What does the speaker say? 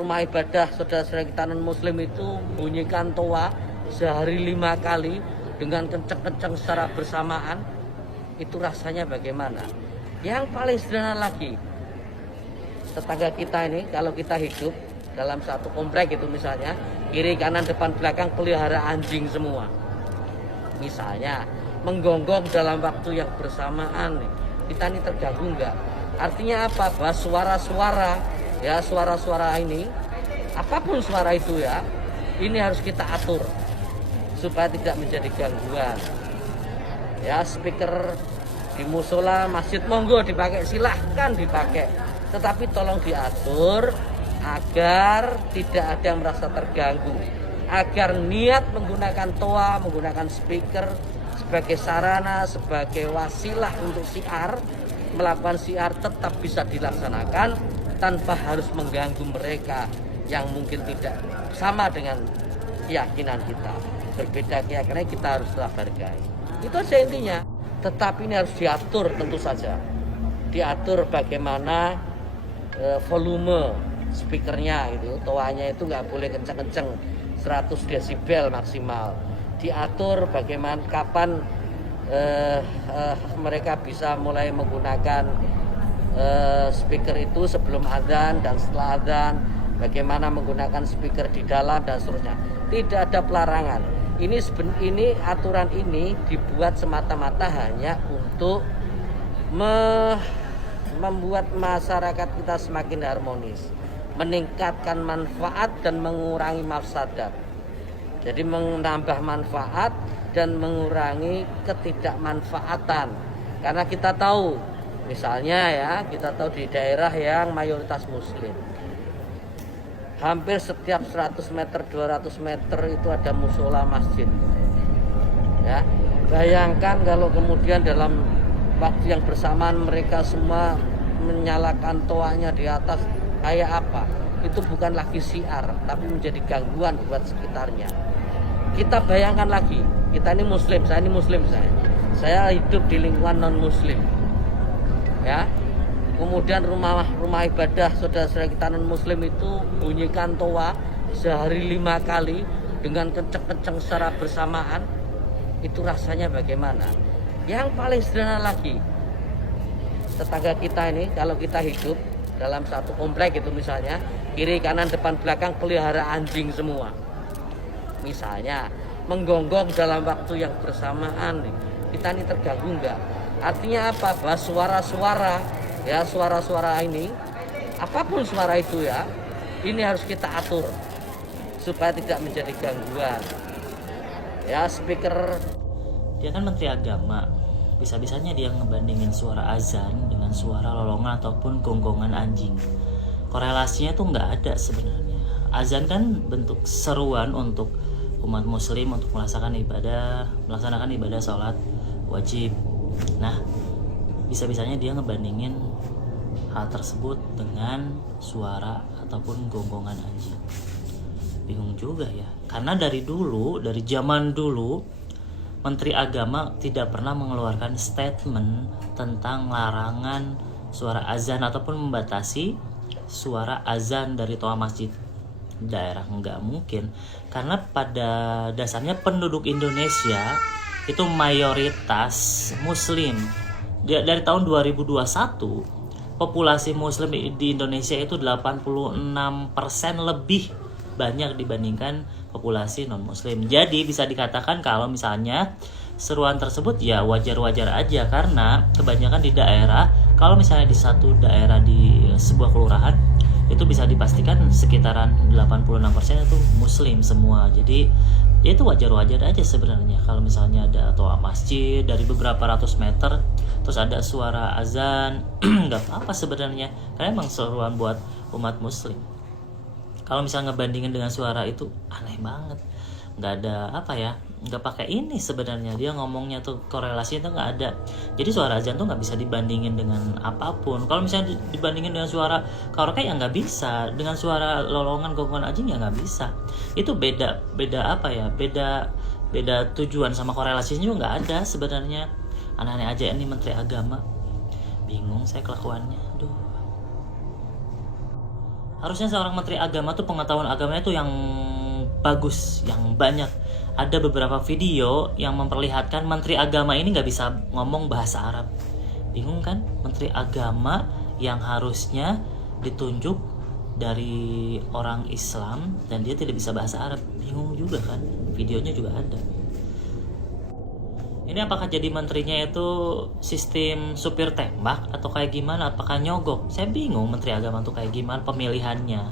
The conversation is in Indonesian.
rumah ibadah saudara-saudara kita non muslim itu bunyikan toa sehari 5 kali dengan kenceng-kenceng secara bersamaan, itu rasanya bagaimana? Yang paling sederhana lagi, tetangga kita ini kalau kita hidup dalam satu komplek itu misalnya, kiri kanan depan belakang pelihara anjing semua. Misalnya menggonggong dalam waktu yang bersamaan, kita ini terganggu enggak? Artinya apa? Bahwa suara-suara ini, apapun suara itu ya, ini harus kita atur supaya tidak menjadi gangguan. Ya, speaker di musola, masjid monggo dipakai, silahkan dipakai. Tetapi tolong diatur agar tidak ada yang merasa terganggu. Agar niat menggunakan toa, menggunakan speaker sebagai sarana, sebagai wasilah untuk syiar, melakukan syiar tetap bisa dilaksanakan tanpa harus mengganggu mereka yang mungkin tidak sama dengan keyakinan kita. Berbeda keyakinan kita harus hargai. Itu aja intinya. Tetapi ini harus diatur tentu saja. Diatur bagaimana volume speakernya itu, toanya itu nggak boleh kenceng-kenceng, 100 desibel maksimal. Diatur bagaimana kapan mereka bisa mulai menggunakan speaker itu sebelum adzan dan setelah adzan, bagaimana menggunakan speaker di dalam dan seterusnya. Tidak ada pelarangan. Ini aturan ini dibuat semata-mata hanya untuk membuat masyarakat kita semakin harmonis, meningkatkan manfaat dan mengurangi mafsadat. Jadi menambah manfaat dan mengurangi ketidakmanfaatan. Karena kita tahu, misalnya ya, kita tahu di daerah yang mayoritas muslim, hampir setiap 100 meter, 200 meter itu ada musola masjid. Ya, bayangkan kalau kemudian dalam waktu yang bersamaan mereka semua menyalakan toanya di atas, kayak apa? Itu bukan lagi syiar, tapi menjadi gangguan buat sekitarnya. Kita bayangkan lagi, kita ini muslim, saya hidup di lingkungan non muslim. Ya. Kemudian rumah ibadah saudara-saudara kita non muslim itu bunyikan toa sehari 5 kali dengan kenceng-kenceng secara bersamaan, itu rasanya bagaimana? Yang paling sederhana lagi, tetangga kita ini kalau kita hidup dalam satu komplek itu misalnya, kiri kanan depan belakang pelihara anjing semua. Misalnya menggonggong dalam waktu yang bersamaan, kita ini terganggu enggak? Artinya apa? Bahwa suara-suara ini, apapun suara itu ya, ini harus kita atur supaya tidak menjadi gangguan. Ya, speaker. Dia kan Menteri Agama, bisa-bisanya dia ngebandingin suara azan dengan suara lolongan ataupun gonggongan anjing. Korelasinya tuh nggak ada sebenarnya. Azan kan bentuk seruan untuk umat muslim untuk melaksanakan ibadah sholat wajib. Nah, bisa-bisanya dia ngebandingin hal tersebut dengan suara ataupun gonggongan anjing. Bingung juga ya, karena dari zaman dulu Menteri Agama tidak pernah mengeluarkan statement tentang larangan suara azan ataupun membatasi suara azan dari toa masjid daerah. Nggak mungkin, karena pada dasarnya penduduk Indonesia itu mayoritas muslim. Dari tahun 2021 populasi muslim di Indonesia itu 86% lebih banyak dibandingkan populasi non muslim. Jadi bisa dikatakan kalau misalnya seruan tersebut ya wajar-wajar aja, karena kebanyakan di daerah, kalau misalnya di satu daerah di sebuah kelurahan itu bisa dipastikan sekitaran 86% itu muslim semua. Jadi ya itu wajar-wajar aja sebenarnya kalau misalnya ada toa masjid dari beberapa ratus meter terus ada suara azan, nggak apa-apa sebenarnya, karena emang seruan buat umat muslim. Kalau misalnya ngebandingin dengan suara itu aneh banget, nggak ada nggak pakai ini sebenarnya, dia ngomongnya tuh korelasinya tuh nggak ada. Jadi suara azan tuh nggak bisa dibandingin dengan apapun. Kalau misalnya dibandingin dengan suara karaoke ya nggak bisa, dengan suara lolongan gonggongan anjing ya nggak bisa. Itu beda tujuan sama korelasinya juga nggak ada sebenarnya. Aneh-aneh aja ini Menteri Agama, bingung saya kelakuannya. Aduh. Harusnya seorang menteri agama tuh pengetahuan agamanya tuh yang bagus, yang banyak. Ada beberapa video yang memperlihatkan menteri agama ini nggak bisa ngomong bahasa Arab. Bingung kan? Menteri agama yang harusnya ditunjuk dari orang Islam dan dia tidak bisa bahasa Arab. Bingung juga kan? Videonya juga ada. Ini apakah jadi menterinya itu sistem supir tembak atau kayak gimana? Apakah nyogok? Saya bingung menteri agama tuh kayak gimana pemilihannya.